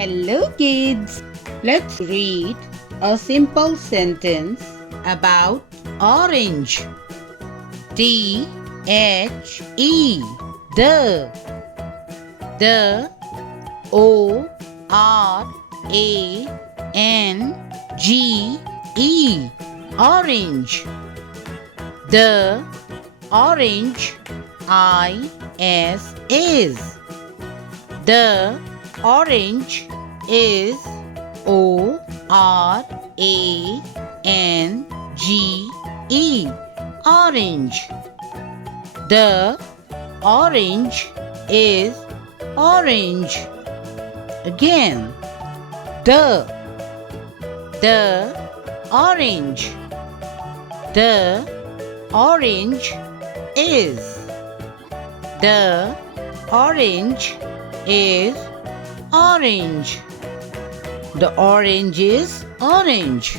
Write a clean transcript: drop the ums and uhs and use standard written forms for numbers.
Hello kids! Let's read a simple sentence about orange. T-H-E The O-R-A-N-G-E Orange. The orange is the orange is O-R-A-N-G-E Orange. The orange is orange. Again, the orange. The orange is. The orange is orange. The orange is orange.